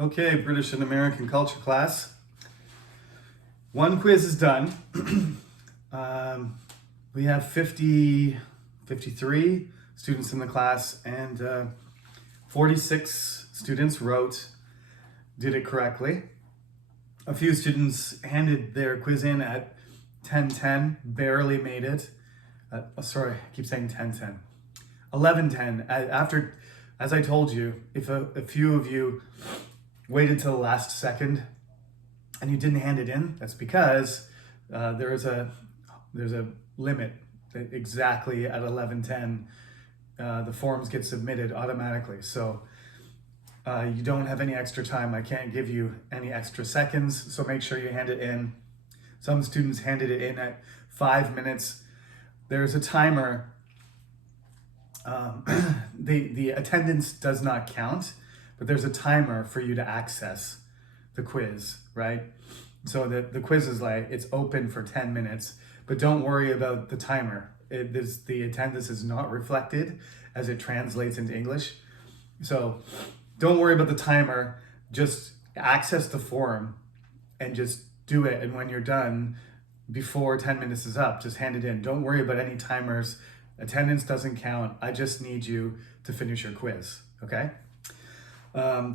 Okay, British and American culture class. One quiz is done. We have 53 students in the class, and 46 students did it correctly. A few students handed their quiz in at 10:10, barely made it. Sorry, I keep saying 10:10. 11:10. After, as I told you, if a few of you waited till the last second and you didn't hand it in, that's because there's a limit that exactly at 11:10 the forms get submitted automatically. So you don't have any extra time. I can't give you any extra seconds, so make sure you hand it in. Some students handed it in at 5 minutes. There's a timer. The attendance does not count, but there's a timer for you to access the quiz, right? So the quiz is it's open for 10 minutes, but don't worry about the timer. The attendance is not reflected as it translates into English. So don't worry about the timer. Just access the form and just do it. And when you're done, before 10 minutes is up, just hand it in. Don't worry about any timers. Attendance doesn't count. I just need you to finish your quiz, okay?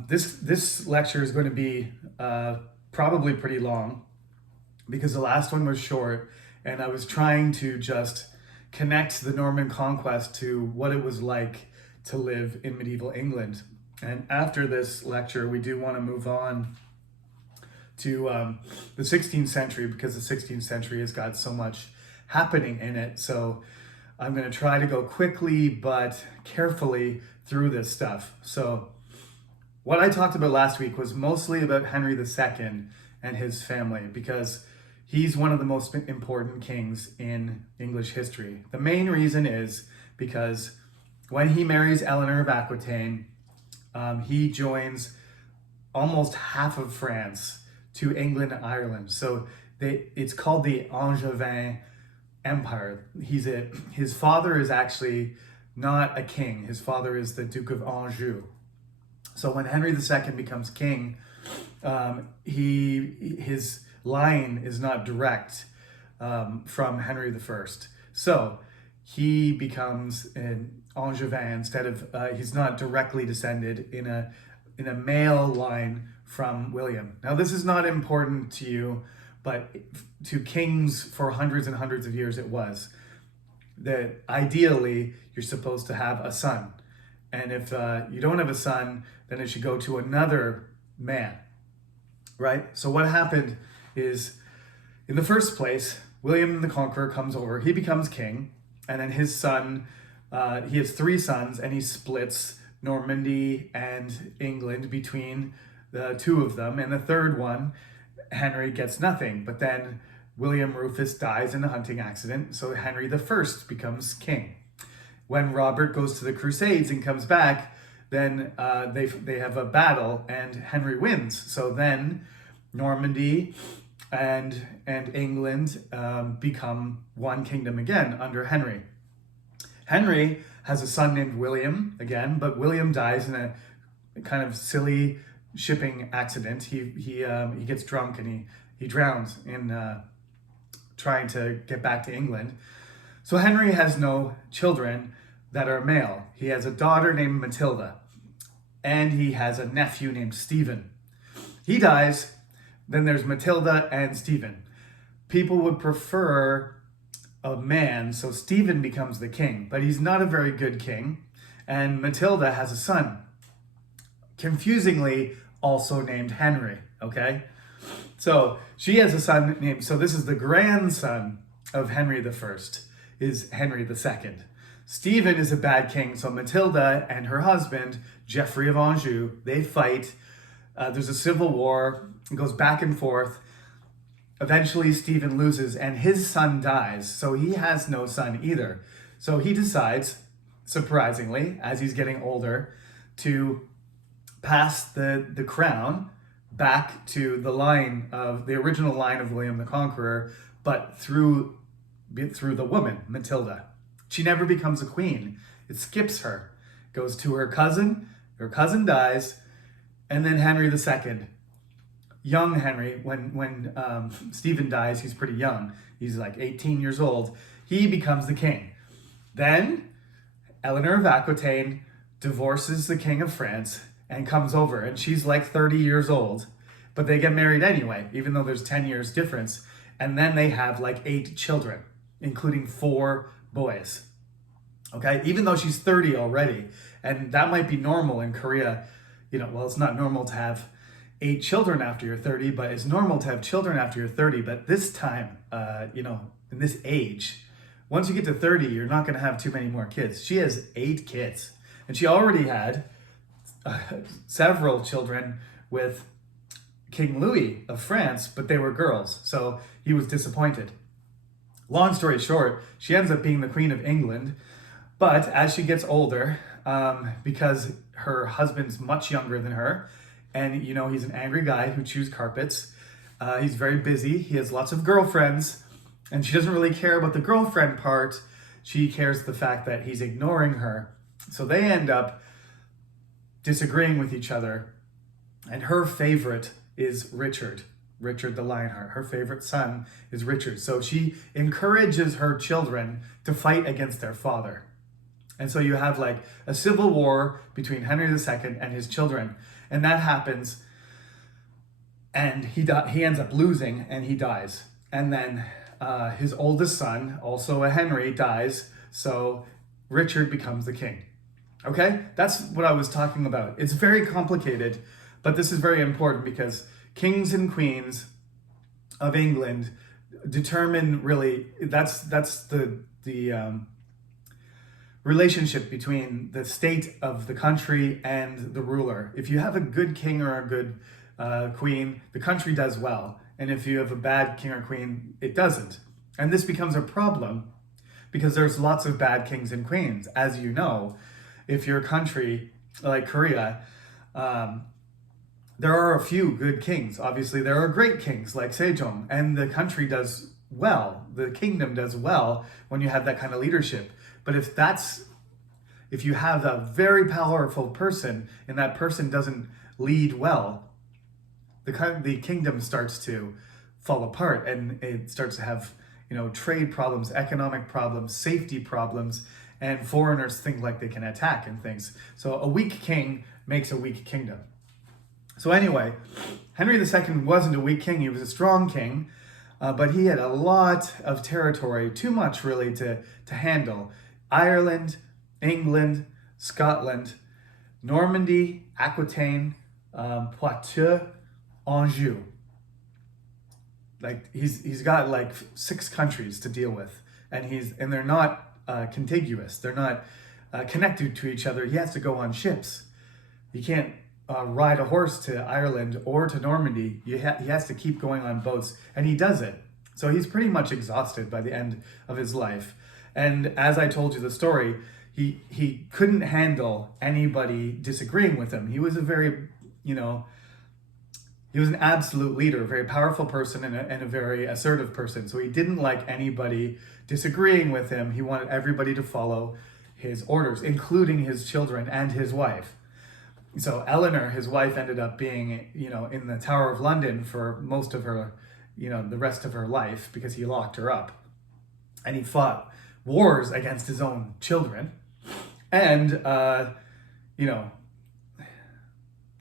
This lecture is going to be probably pretty long because the last one was short, and I was trying to just connect the Norman Conquest to what it was like to live in medieval England. And after this lecture, we do want to move on to the 16th century, because the 16th century has got so much happening in it. So I'm going to try to go quickly but carefully through this stuff. So what I talked about last week was mostly about Henry II and his family, because he's one of the most important kings in English history. The main reason is because when he marries Eleanor of Aquitaine, he joins almost half of France to England and Ireland. So it's called the Angevin Empire. His father is actually not a king. His father is the Duke of Anjou. So when Henry II becomes king, his line is not direct from Henry I. So he becomes an Angevin instead of, he's not directly descended in a male line from William. Now this is not important to you, but to kings for hundreds and hundreds of years it was. That ideally you're supposed to have a son. And if you don't have a son, then it should go to another man, right? So what happened is, in the first place, William the Conqueror comes over, he becomes king, and then his son, he has 3 sons, and he splits Normandy and England between the 2 of them, and the third one, Henry, gets nothing. But then William Rufus dies in a hunting accident, so Henry I becomes king. When Robert goes to the Crusades and comes back, then they have a battle and Henry wins. So then Normandy and England become one kingdom again under Henry. Henry has a son named William again, but William dies in a kind of silly shipping accident. He gets drunk and he drowns in trying to get back to England. So Henry has no children that are male. He has a daughter named Matilda, and he has a nephew named Stephen. He dies, then there's Matilda and Stephen. People would prefer a man, so Stephen becomes the king, but he's not a very good king, and Matilda has a son, confusingly also named Henry, okay? So she has a son named, so this is the grandson of Henry I, is Henry II. Stephen is a bad king, so Matilda and her husband, Geoffrey of Anjou, they fight. There's a civil war, it goes back and forth. Eventually Stephen loses and his son dies, so he has no son either. So he decides, surprisingly, as he's getting older, to pass the crown back to the original line of William the Conqueror, but through the woman, Matilda. She never becomes a queen. It skips her. Goes to her cousin. Her cousin dies. And then Henry II, young Henry, when Stephen dies, he's pretty young. He's like 18 years old. He becomes the king. Then Eleanor of Aquitaine divorces the King of France and comes over, and she's like 30 years old, but they get married anyway, even though there's 10 years difference. And then they have like 8 children, including 4 boys. Okay, even though she's 30 already, and that might be normal in Korea. Well, it's not normal to have 8 children after you're 30, but it's normal to have children after you're 30. But this time, in this age, once you get to 30, you're not going to have too many more kids. She has 8 kids, and she already had several children with King Louis of France, but they were girls, so he was disappointed. Long story short, she ends up being the Queen of England, but as she gets older, because her husband's much younger than her, and he's an angry guy who chews carpets, he's very busy, he has lots of girlfriends, and she doesn't really care about the girlfriend part. She cares the fact that he's ignoring her. So they end up disagreeing with each other, and her favorite is Richard the Lionheart. Her favorite son is Richard. So she encourages her children to fight against their father. And so you have like a civil war between Henry II and his children. And that happens, and he ends up losing, and he dies. And then his oldest son, also a Henry, dies. So Richard becomes the king. Okay? That's what I was talking about. It's very complicated, but this is very important because kings and queens of England determine really, that's the relationship between the state of the country and the ruler. If you have a good king or a good queen, the country does well. And if you have a bad king or queen, it doesn't. And this becomes a problem because there's lots of bad kings and queens. As you know, if your country, like Korea, there are a few good kings. Obviously, there are great kings like Sejong, and the country does well. The kingdom does well when you have that kind of leadership. But if you have a very powerful person and that person doesn't lead well, the kingdom starts to fall apart, and it starts to have trade problems, economic problems, safety problems, and foreigners think like they can attack and things. So a weak king makes a weak kingdom. So anyway, Henry II wasn't a weak king, he was a strong king, but he had a lot of territory, too much really to handle. Ireland, England, Scotland, Normandy, Aquitaine, Poitou, Anjou. Like he's got like 6 countries to deal with, and they're not contiguous. They're not connected to each other. He has to go on ships. He can't ride a horse to Ireland or to Normandy. He has to keep going on boats, and he does it. So he's pretty much exhausted by the end of his life. And as I told you the story, he couldn't handle anybody disagreeing with him. He was a very, he was an absolute leader, a very powerful person, and a very assertive person. So he didn't like anybody disagreeing with him. He wanted everybody to follow his orders, including his children and his wife. So Eleanor, his wife, ended up being, in the Tower of London for most of her, the rest of her life, because he locked her up. And he fought wars against his own children. And,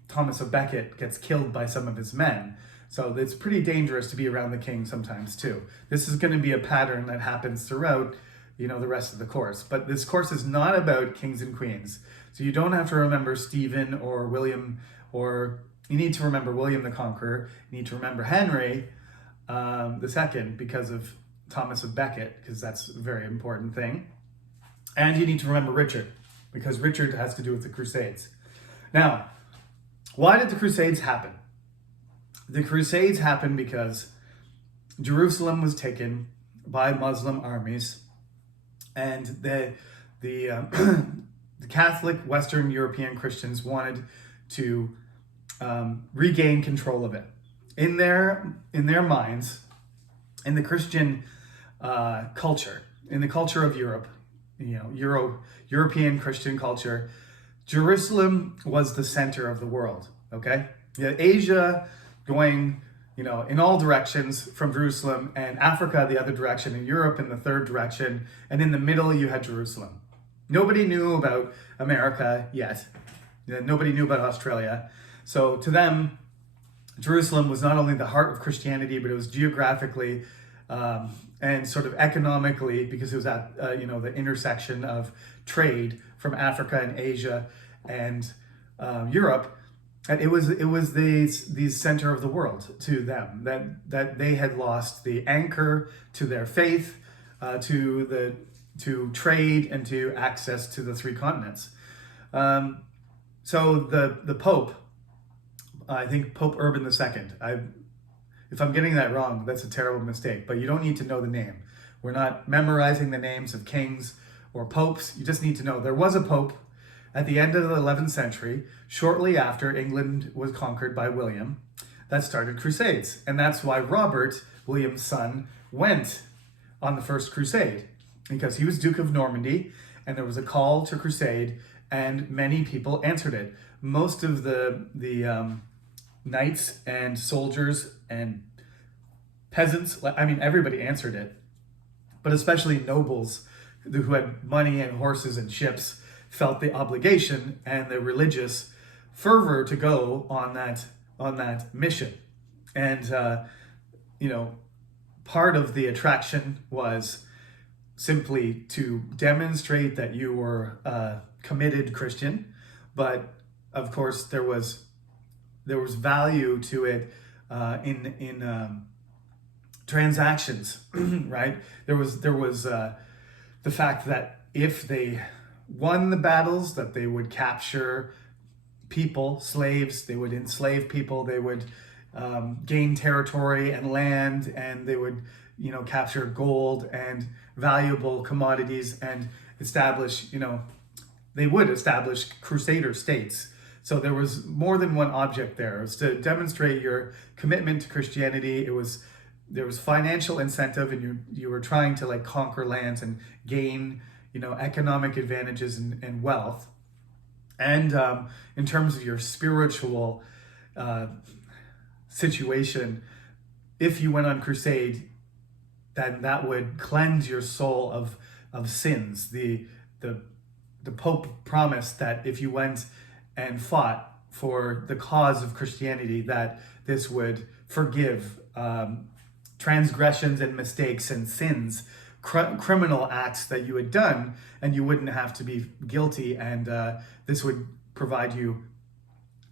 Thomas of Becket gets killed by some of his men. So it's pretty dangerous to be around the king sometimes too. This is going to be a pattern that happens throughout, the rest of the course. But this course is not about kings and queens. So you don't have to remember Stephen or William, or you need to remember William the Conqueror. You need to remember Henry II because of Thomas of Becket, because that's a very important thing. And you need to remember Richard, because Richard has to do with the Crusades. Now, why did the Crusades happen? The Crusades happened because Jerusalem was taken by Muslim armies, and the Catholic Western European Christians wanted to regain control of it. In their minds, in the Christian culture, in the culture of Europe, European Christian culture, Jerusalem was the center of the world. okay? You had Asia going, in all directions from Jerusalem, and Africa the other direction, and Europe in the third direction, and in the middle you had Jerusalem. Nobody knew about America yet. Nobody knew about Australia. So to them, Jerusalem was not only the heart of Christianity, but it was geographically and sort of economically, because it was at the intersection of trade from Africa and Asia and Europe. And it was the center of the world to them, that they had lost the anchor to their faith, to trade, and to access to the three continents. So the Pope, I think Pope Urban II, if I'm getting that wrong, that's a terrible mistake, but you don't need to know the name. We're not memorizing the names of kings or popes. You just need to know there was a pope at the end of the 11th century, shortly after England was conquered by William, that started crusades. And that's why Robert, William's son, went on the first crusade, because he was Duke of Normandy, and there was a call to crusade, and many people answered it. Most of the knights and soldiers and peasants, everybody answered it, but especially nobles who had money and horses and ships felt the obligation and the religious fervor to go on that mission. And part of the attraction was simply to demonstrate that you were a committed Christian, but of course there was value to it in transactions, right? There was the fact that if they won the battles, that they would capture people, slaves, they would enslave people, they would gain territory and land, and they would capture gold and valuable commodities and establish, they would establish crusader states. So there was more than one object there. It was to demonstrate your commitment to Christianity. There was financial incentive, and you were trying to conquer lands and gain economic advantages and wealth. And in terms of your spiritual situation, if you went on crusade, then that would cleanse your soul of sins. The Pope promised that if you went and fought for the cause of Christianity, that this would forgive transgressions and mistakes and sins, criminal acts that you had done, and you wouldn't have to be guilty, and this would provide you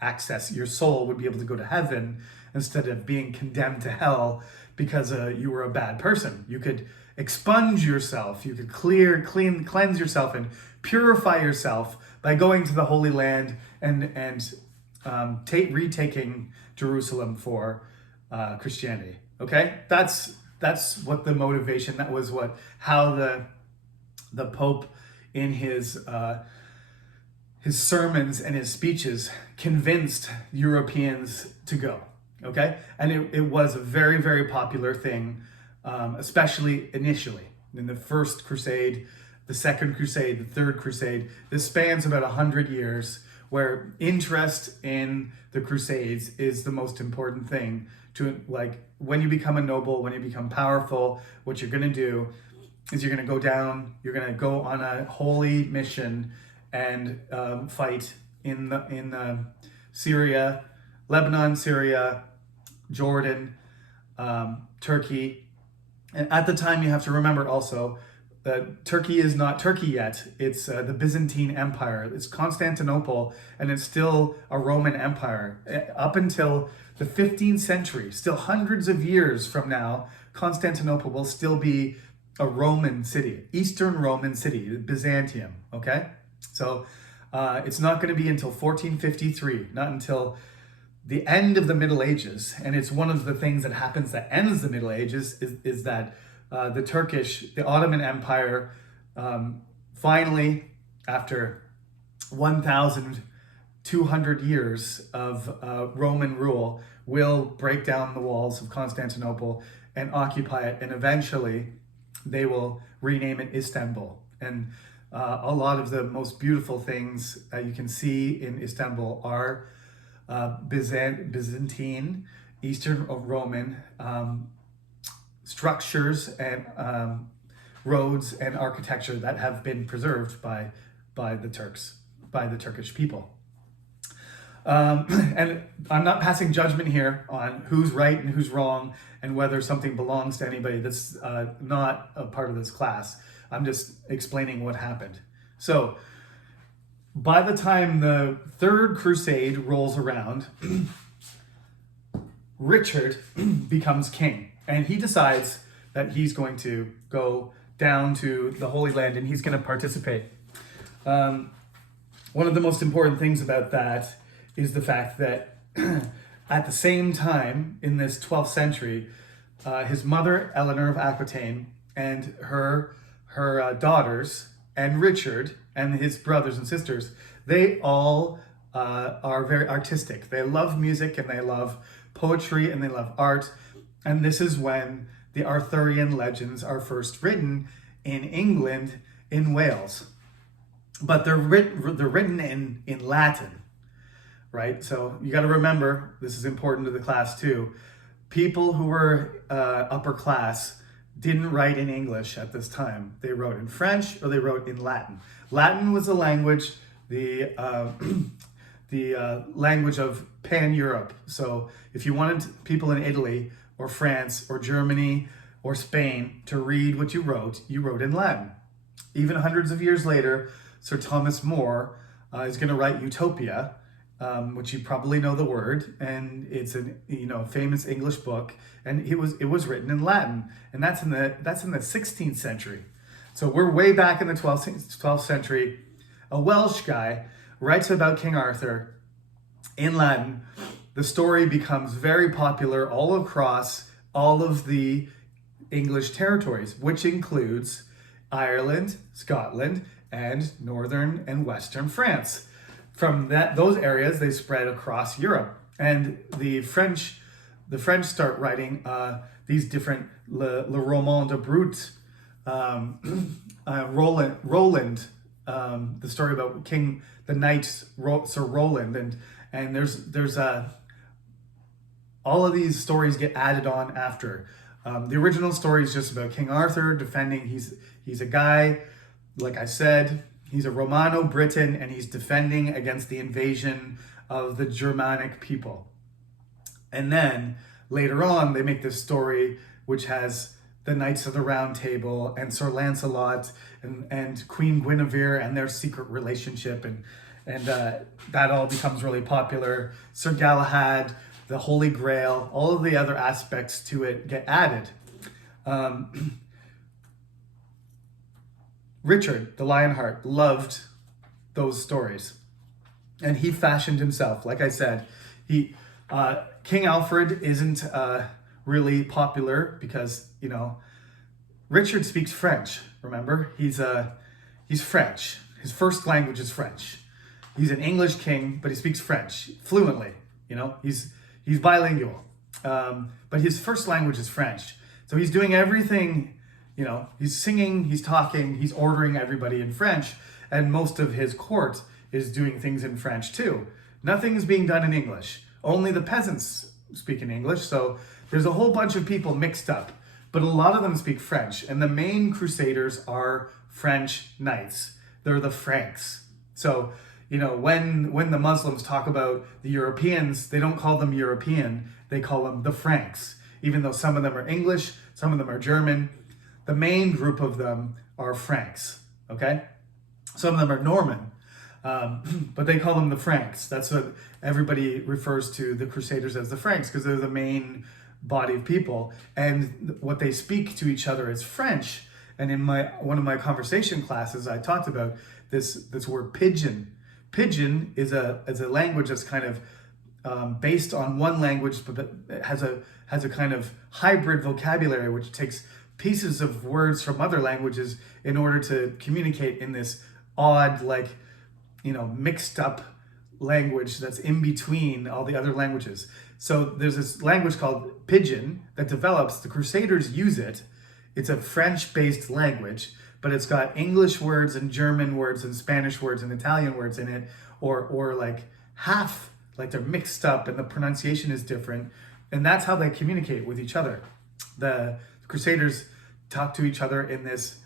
access. Your soul would be able to go to heaven instead of being condemned to hell because you were a bad person. You could expunge yourself, you could cleanse yourself and purify yourself by going to the Holy Land and retaking Jerusalem for Christianity. Okay, that's what the motivation. That was how the Pope in his sermons and his speeches convinced Europeans to go. Okay, and it was a very, very popular thing, especially initially in the First Crusade, the Second Crusade, the Third Crusade. This spans about 100 years, where interest in the Crusades is the most important thing. To when you become a noble, when you become powerful, what you're going to do is you're going to go down, you're going to go on a holy mission and fight in Syria, Lebanon, Syria, Jordan, Turkey. And at the time, you have to remember also that Turkey is not Turkey yet. It's the Byzantine Empire. It's Constantinople, and it's still a Roman Empire. Up until the 15th century, still hundreds of years from now, Constantinople will still be a Roman city, Eastern Roman city, Byzantium, okay? So it's not going to be until 1453, not until the end of the Middle Ages. And it's one of the things that happens that ends the Middle Ages is that the Ottoman Empire, finally, after 1,200 years of Roman rule, will break down the walls of Constantinople and occupy it. And eventually, they will rename it Istanbul. And a lot of the most beautiful things you can see in Istanbul are Byzantine, Eastern Roman structures and roads and architecture that have been preserved by the Turks, by the Turkish people. And I'm not passing judgment here on who's right and who's wrong and whether something belongs to anybody. That's not a part of this class. I'm just explaining what happened. So by the time the Third Crusade rolls around, Richard becomes king, and he decides that he's going to go down to the Holy Land and he's going to participate. One of the most important things about that is the fact that at the same time in this 12th century, his mother, Eleanor of Aquitaine, and her daughters, and Richard, and his brothers and sisters, they all are very artistic. They love music and they love poetry and they love art. And this is when the Arthurian legends are first written in England, in Wales. But they're written in Latin, right? So you got to remember, this is important to the class too. People who were upper class didn't write in English at this time. They wrote in French or they wrote in Latin. Latin was the language, the language of pan-Europe. So if you wanted people in Italy or France or Germany or Spain to read what you wrote in Latin. Even hundreds of years later, Sir Thomas More is going to write Utopia, which you probably know the word, and it's a famous English book, and it was written in Latin, and that's in the 16th century. So we're way back in the 12th century. A Welsh guy writes about King Arthur in Latin. The story becomes very popular all across all of the English territories, which includes Ireland, Scotland, and northern and western France. From those areas, they spread across Europe, and the French start writing these different le roman de Brut, Roland, the story about the knight Sir Roland, and there's all of these stories get added on after. The original story is just about King Arthur defending. He's a guy, like I said, he's a Romano-Briton, and he's defending against the invasion of the Germanic people. And then later on, they make this story which has the Knights of the Round Table and Sir Lancelot and Queen Guinevere and their secret relationship, and that all becomes really popular. Sir Galahad, the Holy Grail, all of the other aspects to it get added. Richard, the Lionheart, loved those stories, and he fashioned himself. Like I said, King Alfred isn't really popular because Richard speaks French. Remember, he's French. His first language is French. He's an English king, but he speaks French fluently. He's bilingual, but his first language is French. So he's doing everything. He's singing, he's talking, he's ordering everybody in French, and most of his court is doing things in French too. Nothing's being done in English. Only the peasants speak in English, so there's a whole bunch of people mixed up, but a lot of them speak French, and the main crusaders are French knights. They're the Franks. So, when the Muslims talk about the Europeans, they don't call them European, they call them the Franks, even though some of them are English, some of them are German. The main group of them are Franks, okay? Some of them are Norman, but they call them the Franks. That's what everybody refers to the Crusaders as, the Franks, because they're the main body of people. And what they speak to each other is French. And in one of my conversation classes, I talked about this word pidgin. Pidgin is a language that's kind of based on one language, but it has a kind of hybrid vocabulary, which takes pieces of words from other languages in order to communicate in this odd, mixed up language that's in between all the other languages. So there's this language called Pidgin that develops. The Crusaders use it. It's a French-based language, but it's got English words and German words and Spanish words and Italian words in it, or like half like they're mixed up and the pronunciation is different. And that's how they communicate with each other. The Crusaders talk to each other in this,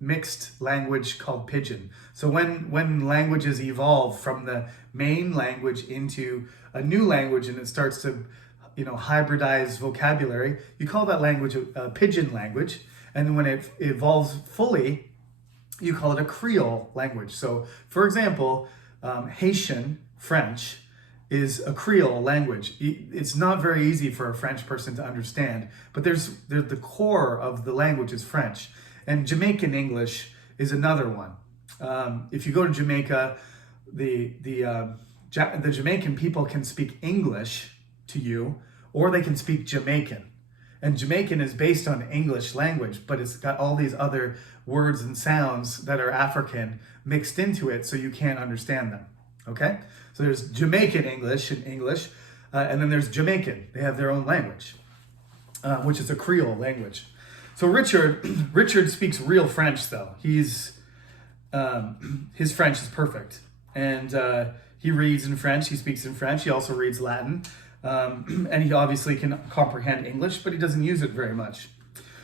mixed language called Pidgin. So when languages evolve from the main language into a new language and it starts to, hybridize vocabulary, you call that language a Pidgin language. And then when it evolves fully, you call it a Creole language. So, for example, Haitian French is a Creole language. It's not very easy for a French person to understand, but there's the core of the language is French. And Jamaican English is another one. If you go to Jamaica, the Jamaican people can speak English to you, or they can speak Jamaican. And Jamaican is based on English language, but it's got all these other words and sounds that are African mixed into it, so you can't understand them. Okay? So there's Jamaican English and English, and then there's Jamaican. They have their own language, which is a Creole language. So Richard speaks real French, though. His French is perfect. And he reads in French, he speaks in French, he also reads Latin. And he obviously can comprehend English, but he doesn't use it very much.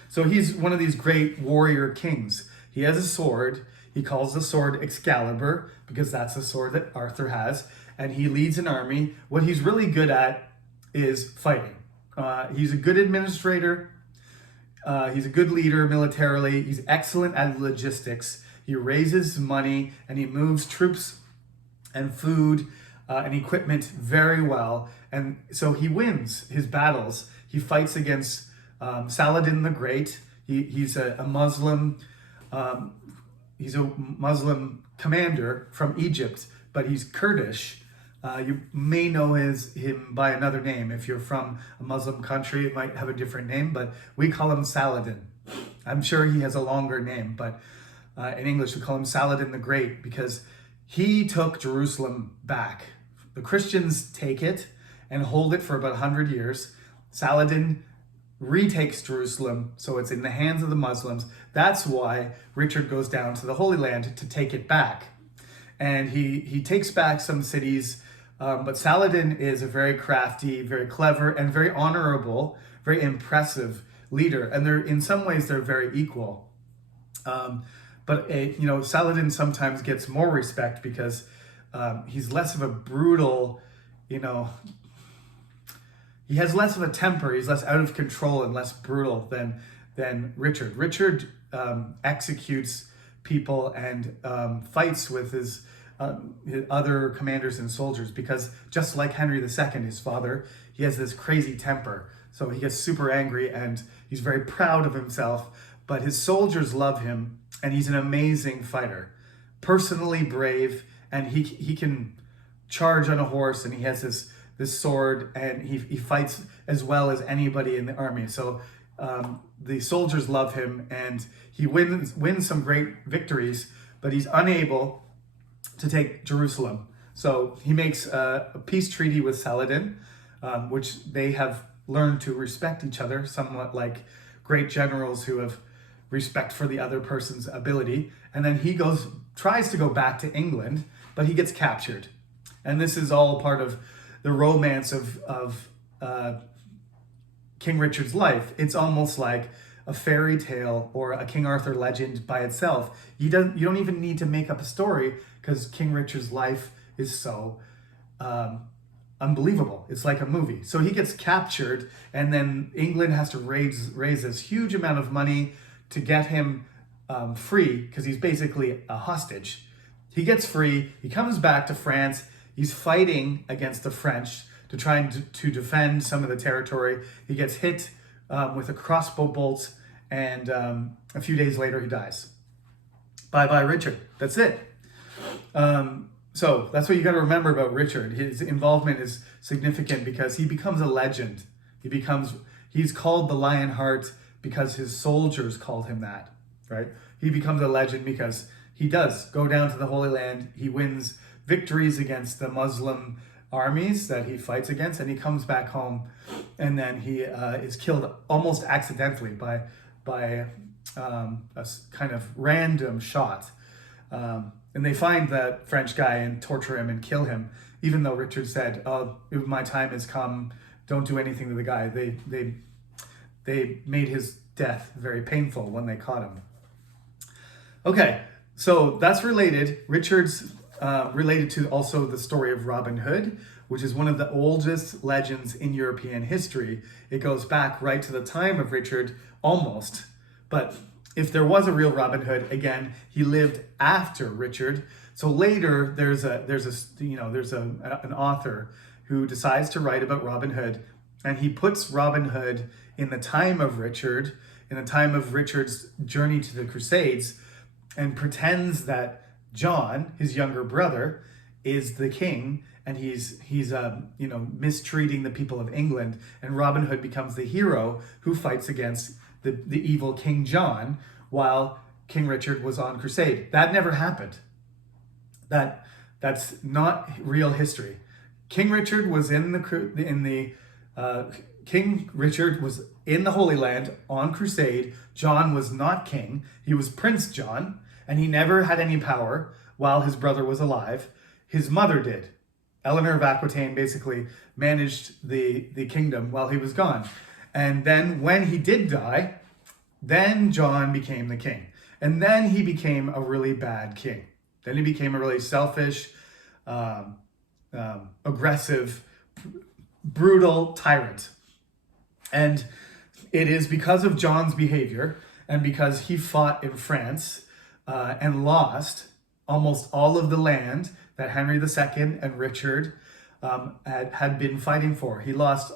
So he's one of these great warrior kings. He has a sword. He calls the sword Excalibur because that's the sword that Arthur has. And he leads an army. What he's really good at is fighting. He's a good administrator. He's a good leader militarily. He's excellent at logistics. He raises money and he moves troops and food and equipment very well. And so he wins his battles. He fights against Saladin the Great. He's a Muslim. He's a Muslim commander from Egypt, but he's Kurdish. You may know him by another name. If you're from a Muslim country, it might have a different name, but we call him Saladin. I'm sure he has a longer name, but in English we call him Saladin the Great because he took Jerusalem back. The Christians take it and hold it for about 100 years. Saladin retakes Jerusalem, so it's in the hands of the Muslims. That's why Richard goes down to the Holy Land to take it back. And he takes back some cities, but Saladin is a very crafty, very clever, and very honorable, very impressive leader. And in some ways, they're very equal. But Saladin sometimes gets more respect because he's less of a brutal, he has less of a temper. He's less out of control and less brutal than Richard. Richard executes people and fights with his other commanders and soldiers because just like Henry II, his father, he has this crazy temper. So he gets super angry and he's very proud of himself, but his soldiers love him and he's an amazing fighter, personally brave, and he can charge on a horse and he has this sword and he fights as well as anybody in the army. So the soldiers love him and he wins some great victories, but he's unable to take Jerusalem. So he makes a peace treaty with Saladin, which they have learned to respect each other, somewhat like great generals who have respect for the other person's ability. And then he tries to go back to England, but he gets captured. And this is all part of the romance of King Richard's life. It's almost like a fairy tale or a King Arthur legend by itself. You don't even need to make up a story because King Richard's life is so unbelievable. It's like a movie. So he gets captured, and then England has to raise this huge amount of money to get him free because he's basically a hostage. He gets free. He comes back to France. He's fighting against the French to try to defend some of the territory. He gets hit with a crossbow bolt, and a few days later he dies. Bye-bye, Richard. That's it. So that's what you got to remember about Richard. His involvement is significant because he becomes a legend. He's called the Lionheart because his soldiers called him that, right? He becomes a legend because he does go down to the Holy Land. He wins victories against the Muslim armies that he fights against, and he comes back home, and then he is killed almost accidentally by a kind of random shot. And they find that French guy and torture him and kill him, even though Richard said, "Oh, my time has come. Don't do anything to the guy." They made his death very painful when they caught him. Okay, so that's related. Richard's related to also the story of Robin Hood, which is one of the oldest legends in European history. It goes back right to the time of Richard, almost. But if there was a real Robin Hood, again, he lived after Richard. So later, there's an author who decides to write about Robin Hood, and he puts Robin Hood in the time of Richard, in the time of Richard's journey to the Crusades, and pretends that John, his younger brother, is the king, and he's mistreating the people of England, and Robin Hood becomes the hero who fights against the evil King John while King Richard was on crusade. That never happened. That's not real history. King Richard was King Richard was in the Holy Land on crusade. John was not king. He was Prince John, and he never had any power while his brother was alive. His mother did. Eleanor of Aquitaine basically managed the kingdom while he was gone. And then when he did die, then John became the king. And then he became a really bad king. Then he became a really selfish, aggressive, brutal tyrant. And it is because of John's behavior and because he fought in France and lost almost all of the land that Henry II and Richard had been fighting for. He lost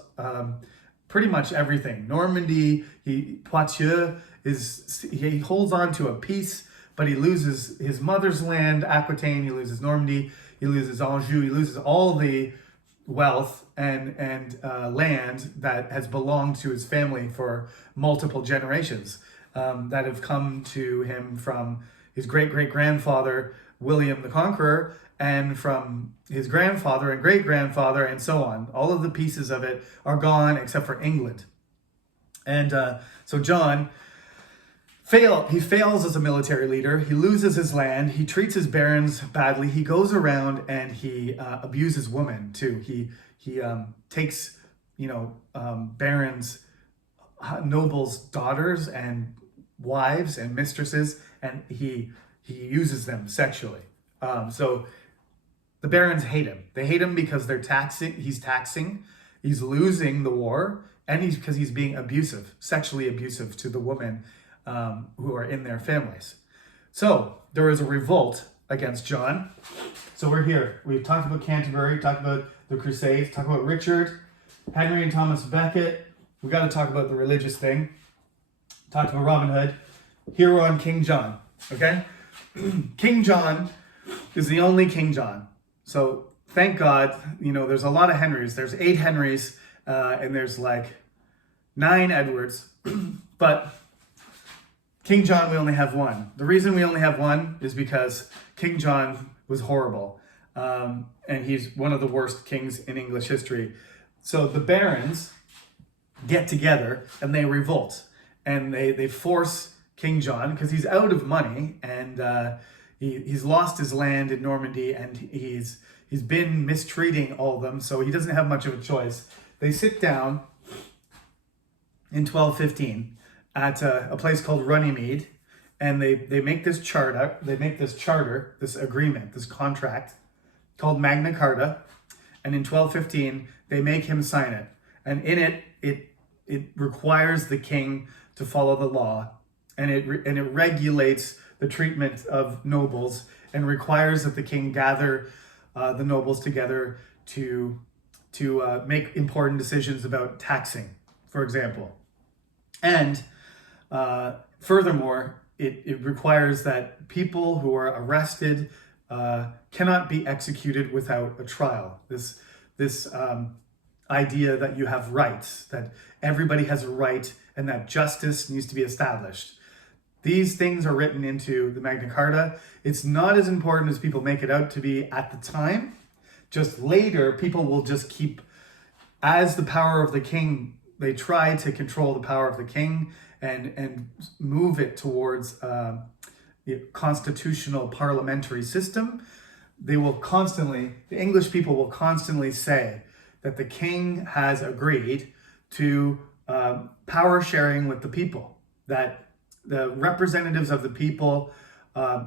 pretty much everything. Normandy, Poitiers, he holds on to a piece, but he loses his mother's land, Aquitaine, he loses Normandy, he loses Anjou, he loses all the wealth and land that has belonged to his family for multiple generations, that have come to him from his great-great-grandfather, William the Conqueror, and from his grandfather and great-grandfather, and so on. All of the pieces of it are gone except for England. And so John fails as a military leader. He loses his land. He treats his barons badly. He goes around and he abuses women too. He takes barons, nobles' daughters and wives and mistresses, and he uses them sexually. So the barons hate him. They hate him because he's taxing, he's losing the war, and because he's being abusive, sexually abusive to the women who are in their families. So there is a revolt against John. So we're here. We've talked about Canterbury, talked about the Crusades, talked about Richard, Henry and Thomas Becket. We got to talk about the religious thing. Talked about Robin Hood. Here we're on King John. Okay? King John is the only King John. So thank God, there's a lot of Henrys. There's 8 Henrys, and there's like 9 Edwards. But King John, we only have 1. The reason we only have 1 is because King John was horrible. And he's one of the worst kings in English history. So the barons get together and they revolt. And they force King John, because he's out of money, and he's lost his land in Normandy, and he's been mistreating all of them, so he doesn't have much of a choice. They sit down in 1215 at a place called Runnymede, and they make this charter, this agreement, this contract called Magna Carta, and in 1215 they make him sign it, and in it requires the king to follow the law, and it regulates the treatment of nobles, and requires that the king gather the nobles together to make important decisions about taxing, for example. And furthermore, it requires that people who are arrested cannot be executed without a trial. This idea that you have rights, that everybody has a right, and that justice needs to be established. These things are written into the Magna Carta. It's not as important as people make it out to be at the time. Just later, people will just keep, as the power of the king, they try to control the power of the king and move it towards constitutional parliamentary system, the English people will constantly say that the king has agreed to power sharing with the people, that the representatives of the people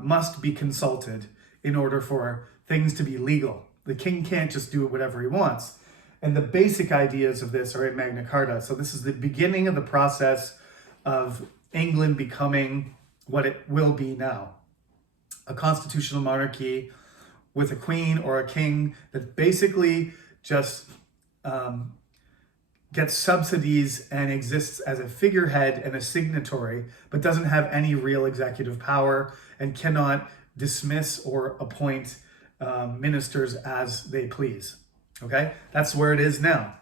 must be consulted in order for things to be legal. The king can't just do whatever he wants. And the basic ideas of this are in Magna Carta. So this is the beginning of the process of England becoming what it will be now. A constitutional monarchy with a queen or a king that basically just gets subsidies and exists as a figurehead and a signatory, but doesn't have any real executive power and cannot dismiss or appoint ministers as they please. Okay, that's where it is now.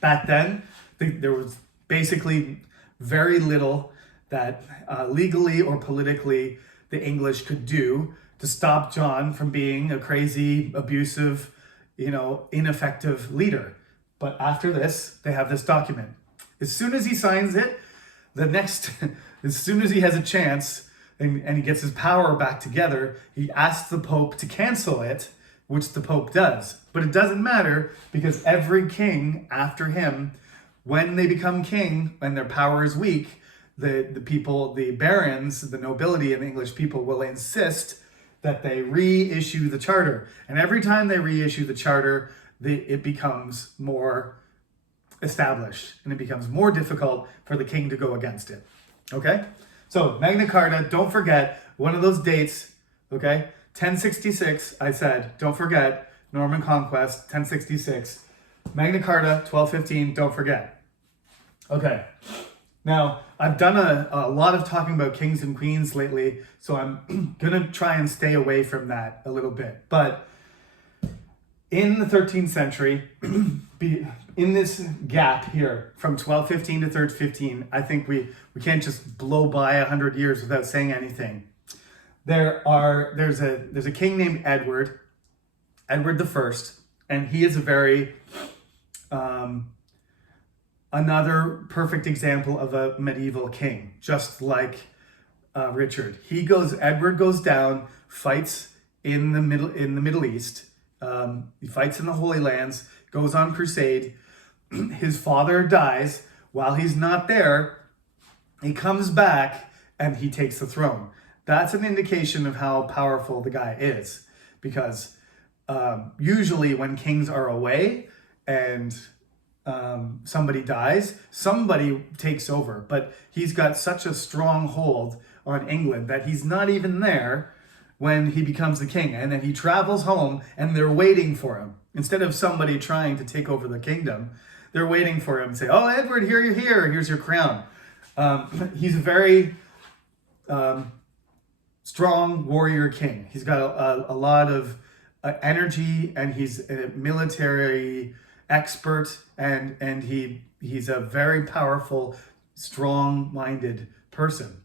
Back then, there was basically very little that legally or politically the English could do to stop John from being a crazy, abusive, ineffective leader. But after this, they have this document. As soon as he signs it, as soon as he has a chance and he gets his power back together, he asks the Pope to cancel it, which the Pope does. But it doesn't matter, because every king after him, when they become king and their power is weak, the people, the barons, the nobility and the English people will insist that they reissue the charter. And every time they reissue the charter, it becomes more established and it becomes more difficult for the king to go against it. Okay? So Magna Carta, don't forget one of those dates, okay? 1066, I said, don't forget, Norman Conquest, 1066. Magna Carta, 1215, don't forget. Okay, now I've done a lot of talking about kings and queens lately, so I'm gonna try and stay away from that a little bit. But in the 13th century, in this gap here from 1215 to 1315, I think we can't just blow by 100 years without saying anything. There's a king named Edward I, and he is a very another perfect example of a medieval king, just like Richard. Edward goes down, fights in the Middle East. He fights in the Holy Lands, goes on crusade. His father dies. While he's not there, he comes back and he takes the throne. That's an indication of how powerful the guy is, because usually when kings are away and somebody dies, somebody takes over. But he's got such a strong hold on England that he's not even there when he becomes the king. And then he travels home and they're waiting for him. Instead of somebody trying to take over the kingdom, they're waiting for him to say, "Oh, Edward, here's your crown." He's a very strong warrior king. He's got a lot of energy, and he's a military expert, and he's a very powerful, strong-minded person.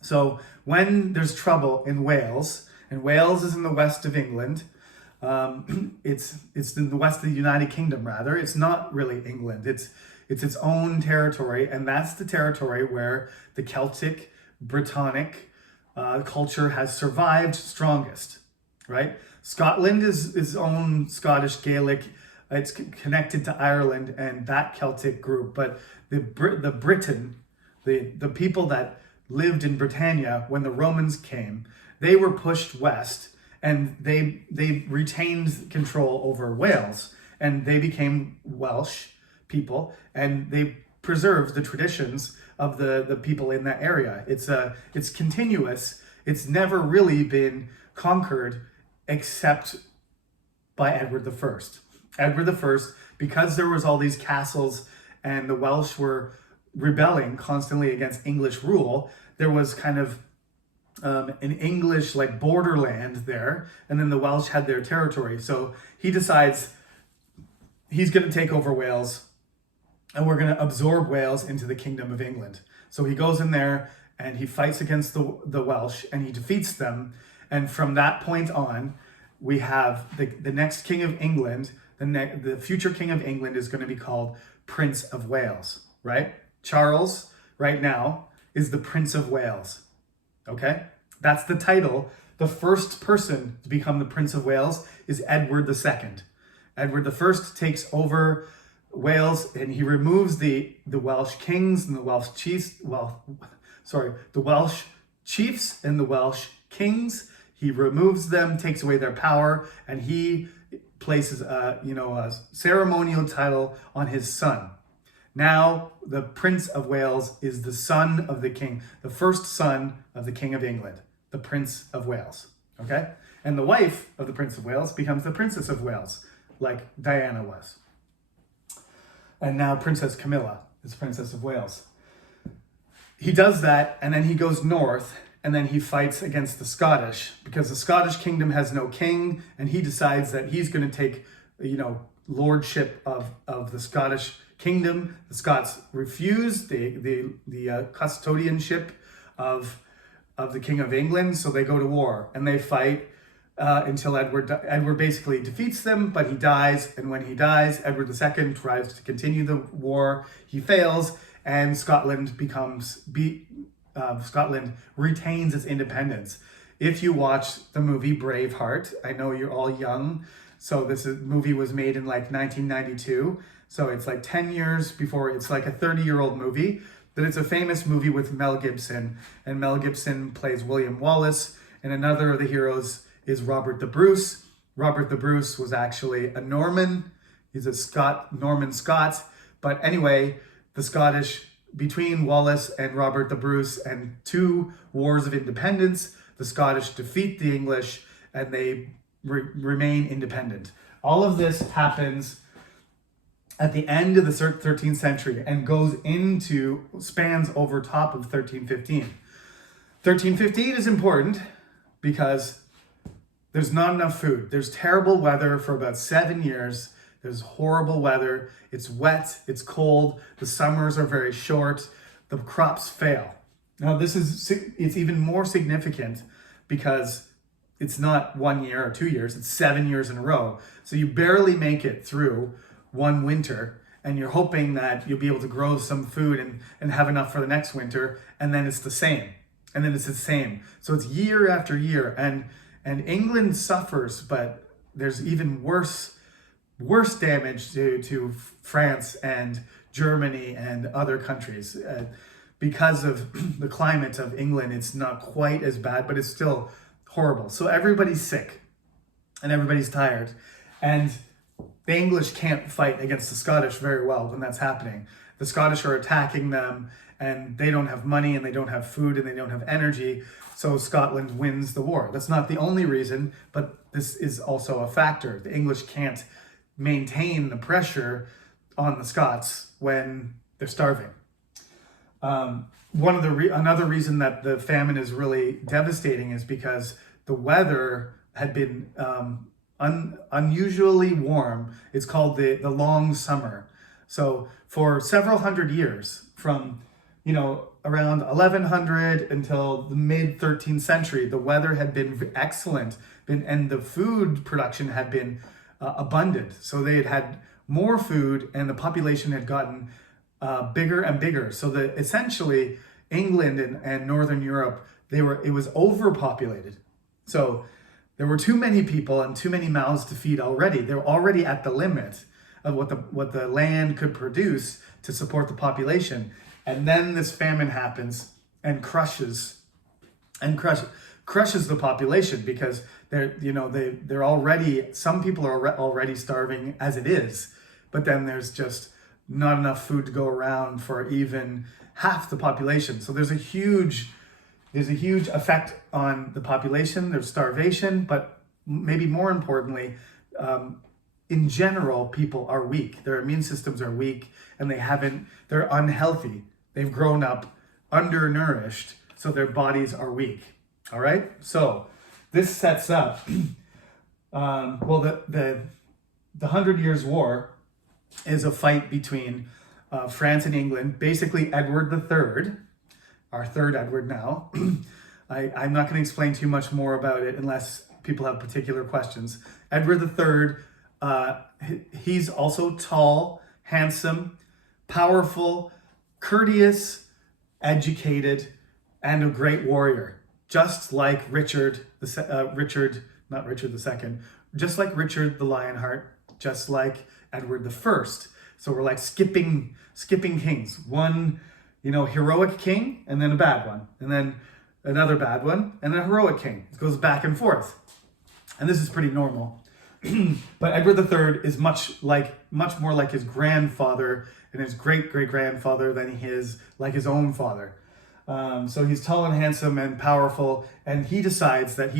So when there's trouble in Wales, and Wales is in the west of England, it's in the west of the United Kingdom, rather. It's not really England. It's its own territory, and that's the territory where the Celtic, Brittonic culture has survived strongest, right? Scotland is its own Scottish Gaelic. It's connected to Ireland and that Celtic group, but the Britain, the people that lived in Britannia when the Romans came, they were pushed west, and they retained control over Wales, and they became Welsh people, and they preserved the traditions of the people in that area. It's continuous. It's never really been conquered except by Edward I. Edward I, because there was all these castles and the Welsh were rebelling constantly against English rule, there was kind of an English borderland there, and then the Welsh had their territory. So he decides he's going to take over Wales, and we're going to absorb Wales into the Kingdom of England. So he goes in there and he fights against the Welsh, and he defeats them. And from that point on, we have the next King of England. The future King of England is going to be called Prince of Wales, right? Charles, right now, is the Prince of Wales, okay? That's the title. The first person to become the Prince of Wales is Edward II. Edward I takes over Wales, and he removes the Welsh kings and the Welsh chiefs. The Welsh chiefs and the Welsh kings. He removes them, takes away their power, and he places a ceremonial title on his son. Now the Prince of Wales is the son of the king, the first son of the King of England, the Prince of Wales. Okay, and the wife of the Prince of Wales becomes the Princess of Wales, like Diana was. And now Princess Camilla is Princess of Wales. He does that, and then he goes north, and then he fights against the Scottish, because the Scottish kingdom has no king, and he decides that he's going to take, lordship of the Scottish kingdom. The Scots refuse the custodianship of the King of England, so they go to war, and they fight until Edward basically defeats them, but he dies, and when he dies, Edward II tries to continue the war. He fails, and Scotland retains its independence. If you watch the movie Braveheart, I know you're all young, so this movie was made in like 1992, so it's like 10 years before. It's like a 30-year-old movie, but it's a famous movie with Mel Gibson, and Mel Gibson plays William Wallace, and another of the heroes is Robert the Bruce. Robert the Bruce was actually a Norman. He's a Norman Scot, but anyway, the Scottish, between Wallace and Robert the Bruce and two wars of independence, the Scottish defeat the English and they remain independent. All of this happens at the end of the 13th century and spans over top of 1315. 1315 is important because there's not enough food. There's terrible weather for about 7 years. There's horrible weather. It's wet, it's cold, the summers are very short, the crops fail. Now it's even more significant because it's not 1 year or 2 years, it's 7 years in a row. So you barely make it through one winter, and you're hoping that you'll be able to grow some food and have enough for the next winter, and then it's the same. And then it's the same. So it's year after year, and England suffers, but there's even worse damage to France and Germany and other countries. Because of the climate of England, it's not quite as bad, but it's still horrible. So everybody's sick and everybody's tired. And the English can't fight against the Scottish very well when that's happening. The Scottish are attacking them, and they don't have money, and they don't have food, and they don't have energy. So Scotland wins the war. That's not the only reason, but this is also a factor. The English can't maintain the pressure on the Scots when they're starving. Another reason that the famine is really devastating is because the weather had been unusually warm. It's called the long summer. So for several hundred years, from around 1100 until the mid 13th century, the weather had been excellent, and the food production had been abundant. So they had more food, and the population had gotten bigger and bigger. So that essentially England and Northern Europe, it was overpopulated. So there were too many people and too many mouths to feed already. They're already at the limit of what the land could produce to support the population. And then this famine happens and crushes the population, because they're already, some people are already starving as it is, but then there's just not enough food to go around for even half the population. So there's a huge effect on the population. There's starvation, but maybe more importantly, in general, people are weak. Their immune systems are weak, and they're unhealthy. They've grown up undernourished, so their bodies are weak. All right? So this sets up, the 100 Years' War is a fight between France and England. Basically, Edward III, our third Edward now. I'm not going to explain too much more about it unless people have particular questions. Edward III, he's also tall, handsome, powerful, courteous, educated, and a great warrior. just like not Richard II, just like Richard the Lionheart, just like Edward the First. So we're like skipping kings. One, heroic king, and then a bad one, and then another bad one, and a heroic king. It goes back and forth, and this is pretty normal. But Edward III is much more like his grandfather and his great-great-grandfather than he is like his own father. So he's tall and handsome and powerful, and he decides that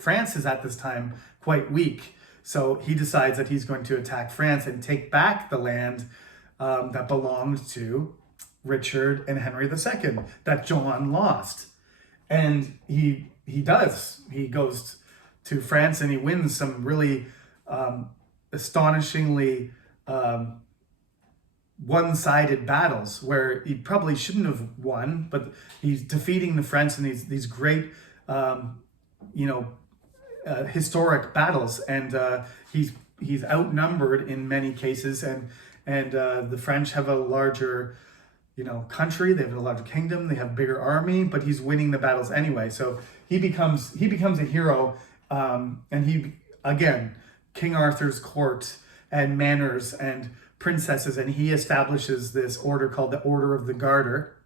France is at this time quite weak, so he decides that he's going to attack France and take back the land that belonged to Richard and Henry II, that John lost. And he does. He goes to France and he wins some really astonishingly one-sided battles where he probably shouldn't have won, but he's defeating the French in these great historic battles, and he's outnumbered in many cases, and the French have a larger country, they have a larger kingdom, they have a bigger army, but he's winning the battles anyway. So he becomes a hero, and he, again, King Arthur's court and manors and princesses, and he establishes this order called the Order of the Garter,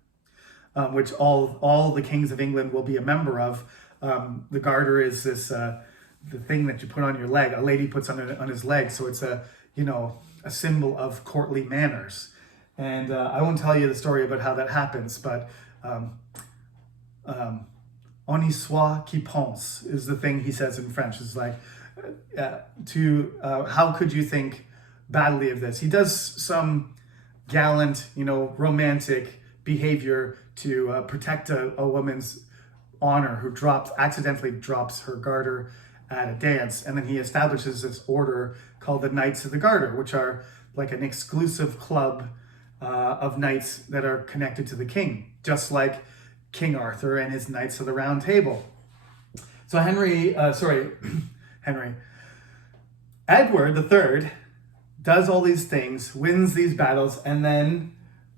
which all the kings of England will be a member of. The garter is this the thing that you put on your leg, a lady puts on his leg, so it's a symbol of courtly manners. And I won't tell you the story about how that happens, but "on y soit qui pense" is the thing he says in French. It's like, how could you think badly of this? He does some gallant, romantic behavior to protect a woman's honor who accidentally drops her garter at a dance. And then he establishes this order called the Knights of the Garter, which are like an exclusive club of knights that are connected to the king, just like King Arthur and his Knights of the Round Table. So Edward III does all these things, wins these battles, and then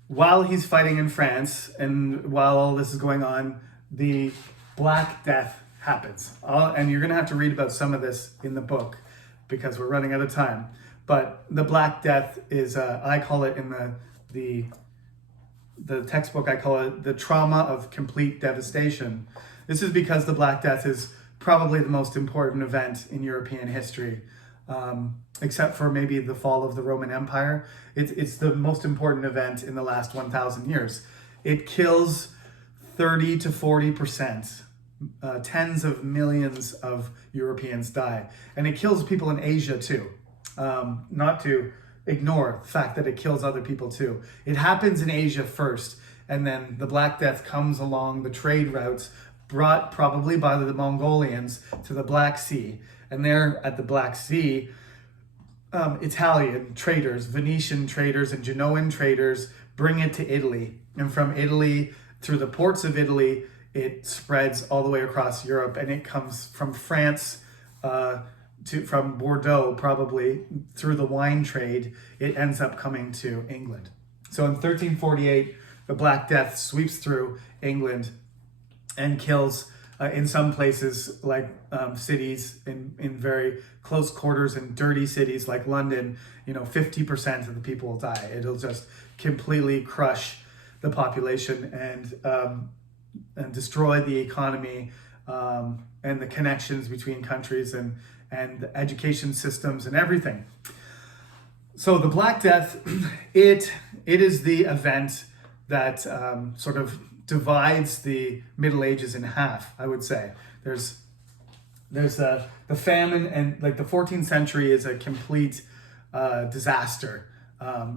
while he's fighting in France and while all this is going on, the Black Death happens. And you're going to have to read about some of this in the book because we're running out of time. But the Black Death is, I call it in the textbook, I call it the trauma of complete devastation. This is because the Black Death is probably the most important event in European history, except for maybe the fall of the Roman Empire. It's the most important event in the last 1,000 years. It kills 30 to 40%. Tens of millions of Europeans die. And it kills people in Asia too. Not to ignore the fact that it kills other people too. It happens in Asia first, and then the Black Death comes along the trade routes brought probably by the Mongolians to the Black Sea. And there at the Black Sea, Italian traders, Venetian traders, and Genoan traders bring it to Italy. And from Italy, through the ports of Italy, it spreads all the way across Europe, and it comes from France from Bordeaux, probably through the wine trade. It ends up coming to England. So in 1348, the Black Death sweeps through England and kills, in some places like cities in very close quarters and dirty cities like London, 50% of the people will die. It'll just completely crush the population and destroy the economy and the connections between countries and the education systems and everything. So the Black Death, it is the event that sort of divides the Middle Ages in half, I would say. There's the famine, and like the 14th century is a complete disaster.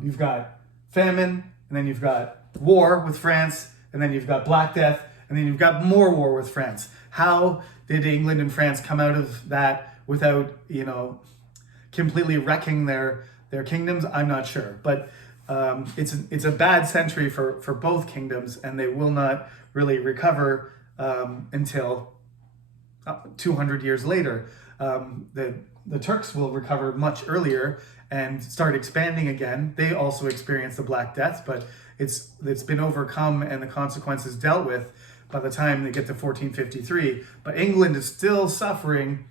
You've got famine, and then you've got war with France, and then you've got Black Death, and then you've got more war with France. How did England and France come out of that without, completely wrecking their kingdoms? I'm not sure, but it's a bad century for both kingdoms, and they will not really recover until 200 years later. The Turks will recover much earlier and start expanding again. They also experience the Black Death, but it's been overcome and the consequences dealt with by the time they get to 1453. But England is still suffering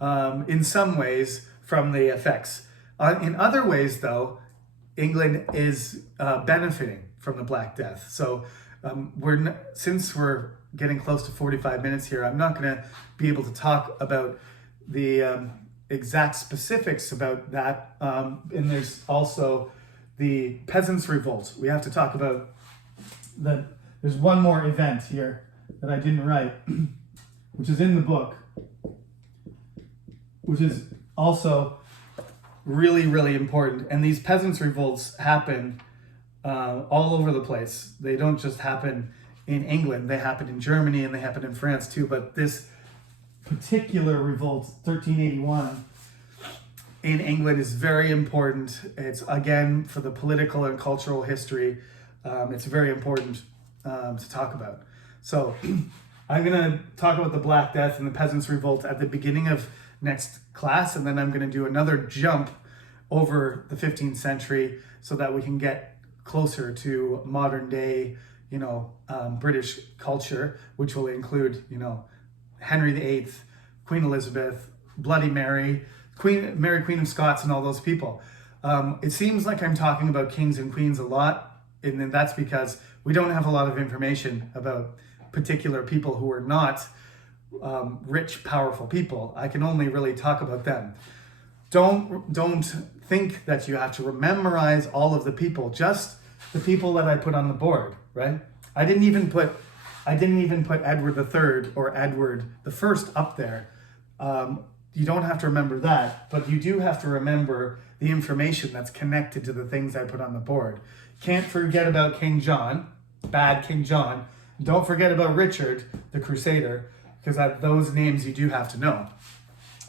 in some ways from the effects. In other ways, though, England is benefiting from the Black Death. So since we're getting close to 45 minutes here, I'm not going to be able to talk about the exact specifics about that. And there's also the Peasants' Revolt. We have to talk about there's one more event here that I didn't write, which is in the book, which is also really, really important. And these Peasants' Revolts happen all over the place. They don't just happen in England. They happen in Germany and they happen in France too. But this particular revolt, 1381, in England is very important. It's, again, for the political and cultural history, it's very important to talk about. So I'm going to talk about the Black Death and the Peasants' Revolt at the beginning of next class, and then I'm going to do another jump over the 15th century so that we can get closer to modern day, British culture, which will include, Henry VIII, Queen Elizabeth, Bloody Mary, Mary Queen of Scots, and all those people. It seems like I'm talking about kings and queens a lot, and then that's because we don't have a lot of information about particular people who are not rich, powerful people. I can only really talk about them. Don't think that you have to memorize all of the people, just the people that I put on the board, right? I didn't even put Edward III or Edward I up there. You don't have to remember that, but you do have to remember the information that's connected to the things I put on the board. Can't forget about King John, bad King John. Don't forget about Richard, the Crusader, because those names you do have to know.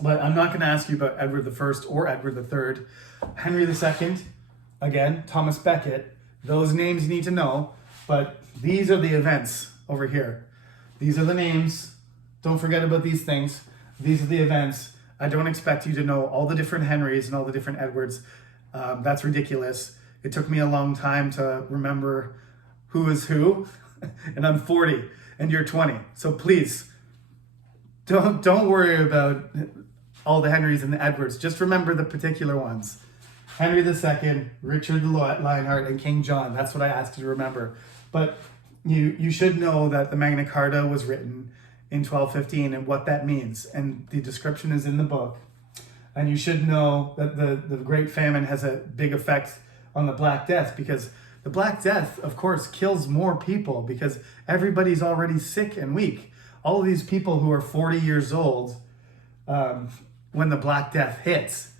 But I'm not going to ask you about Edward I or Edward III. Henry II, again, Thomas Becket, those names you need to know, but these are the events over here. These are the names. Don't forget about these things. These are the events. I don't expect you to know all the different Henrys and all the different Edwards. That's ridiculous. It took me a long time to remember who is who, and I'm 40 and you're 20. So please, don't worry about all the Henrys and the Edwards. Just remember the particular ones. Henry II, Richard the Lionheart, and King John. That's what I asked you to remember. But you should know that the Magna Carta was written in 1215 and what that means. And the description is in the book. And you should know that the Great Famine has a big effect on the Black Death, because the Black Death, of course, kills more people because everybody's already sick and weak. All of these people who are 40 years old when the Black Death hits,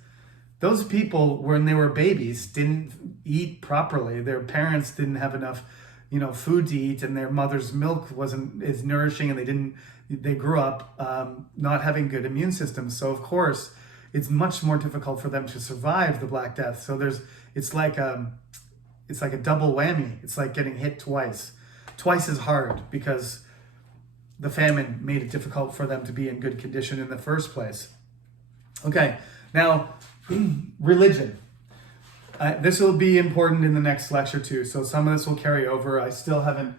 those people, when they were babies, didn't eat properly. Their parents didn't have enough, food to eat, and their mother's milk wasn't as nourishing, and they grew up not having good immune systems. So of course, it's much more difficult for them to survive the Black Death. So it's like a double whammy. It's like getting hit twice as hard, because the famine made it difficult for them to be in good condition in the first place. Okay, now religion. This will be important in the next lecture too, so some of this will carry over. I still haven't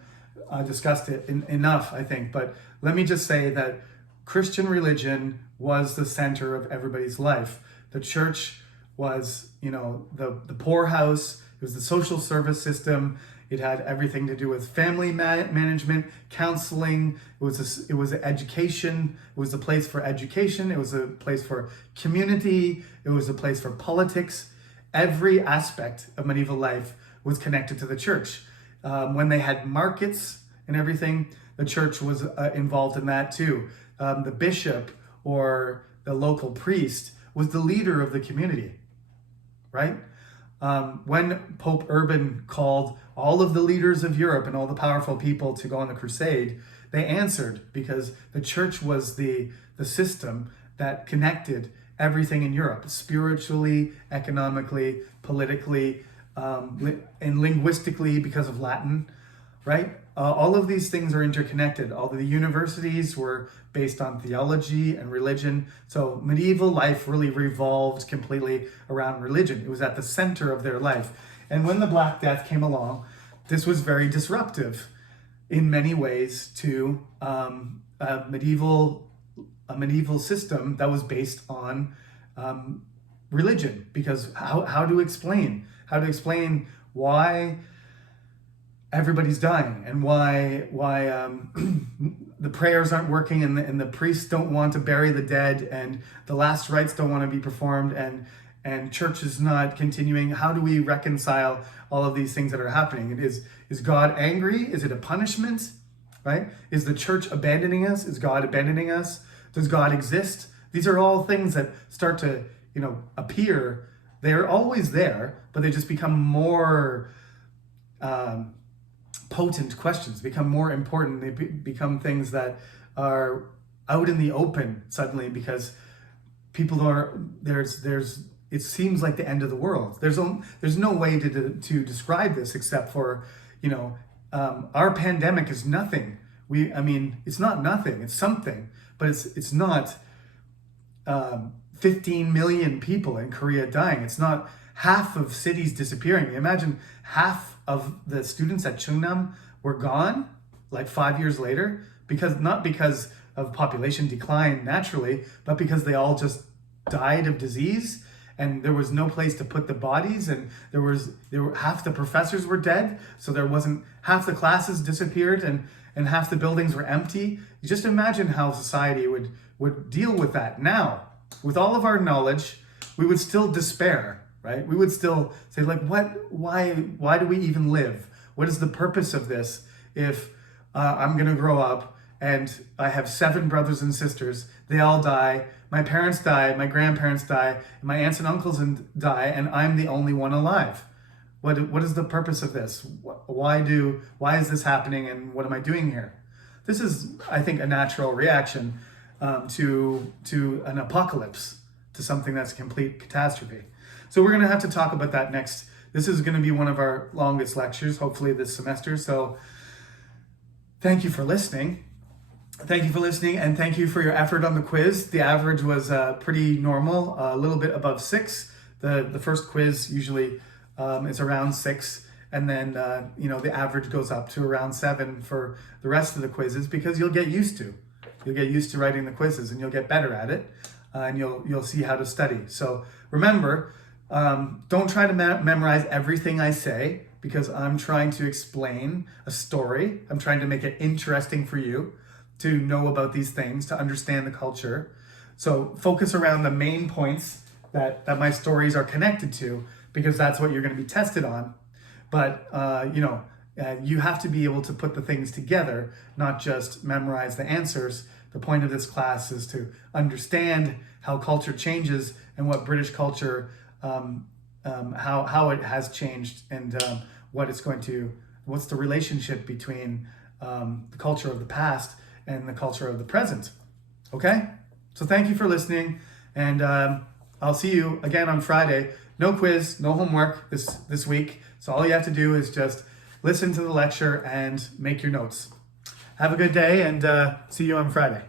discussed it enough, I think, but let me just say that Christian religion was the center of everybody's life. The church was, the poorhouse. It was the social service system. It had everything to do with family management, counseling. It was education. It was a place for education. It was a place for community. It was a place for politics. Every aspect of medieval life was connected to the church. When they had markets and everything, the church was involved in that too. The bishop or the local priest was the leader of the community, right? When Pope Urban called all of the leaders of Europe and all the powerful people to go on the crusade, they answered, because the church was the system that connected everything in Europe, spiritually, economically, politically, and linguistically, because of Latin, right? All of these things are interconnected. All of the universities were based on theology and religion. So medieval life really revolved completely around religion. It was at the center of their life. And when the Black Death came along, this was very disruptive. in many ways to a medieval system that was based on religion. Because how to explain why everybody's dying, and why the prayers aren't working, and the priests don't want to bury the dead, and the last rites don't want to be performed, and church is not continuing. How do we reconcile all of these things that are happening? Is God angry? Is it a punishment? Right? Is the church abandoning us? Is God abandoning us? Does God exist? These are all things that start to, appear. They're always there, but they just become more potent questions, become more important. They become things that are out in the open suddenly, because people are, it seems like the end of the world. There's no way to describe this except for, our pandemic is nothing. It's not nothing, it's something, but it's not 15 million people in Korea dying. It's not half of cities disappearing. Imagine half of the students at Chungnam were gone like 5 years later, not because of population decline naturally, but because they all just died of disease, and there was no place to put the bodies, and there were half the professors were dead, so there wasn't, half the classes disappeared, and half the buildings were empty. You just imagine how society would deal with that. Now, with all of our knowledge, we would still despair, right? We would still say, like, why do we even live? What is the purpose of this if I'm gonna grow up and I have 7 brothers and sisters, they all die, my parents die, my grandparents die, and my aunts and uncles die, and I'm the only one alive? What is the purpose of this? Why is this happening, and what am I doing here? This is, I think, a natural reaction to an apocalypse, to something that's a complete catastrophe. So we're going to have to talk about that next. This is going to be one of our longest lectures, hopefully this semester. So thank you for listening. Thank you for listening, and thank you for your effort on the quiz. The average was pretty normal, a little bit above 6. The first quiz usually is around 6, and then the average goes up to around 7 for the rest of the quizzes, because you'll get used to writing the quizzes, and you'll get better at it, and you'll see how to study. So remember, don't try to memorize everything I say, because I'm trying to explain a story. I'm trying to make it interesting for you to know about these things, to understand the culture. So focus around the main points that my stories are connected to, because that's what you're going to be tested on. But you have to be able to put the things together, not just memorize the answers. The point of this class is to understand how culture changes, and what British culture, how it has changed, and what's the relationship between the culture of the past and the culture of the present. Okay? So thank you for listening, and I'll see you again on Friday. No quiz, no homework this week. So all you have to do is just listen to the lecture and make your notes. Have a good day, and see you on Friday.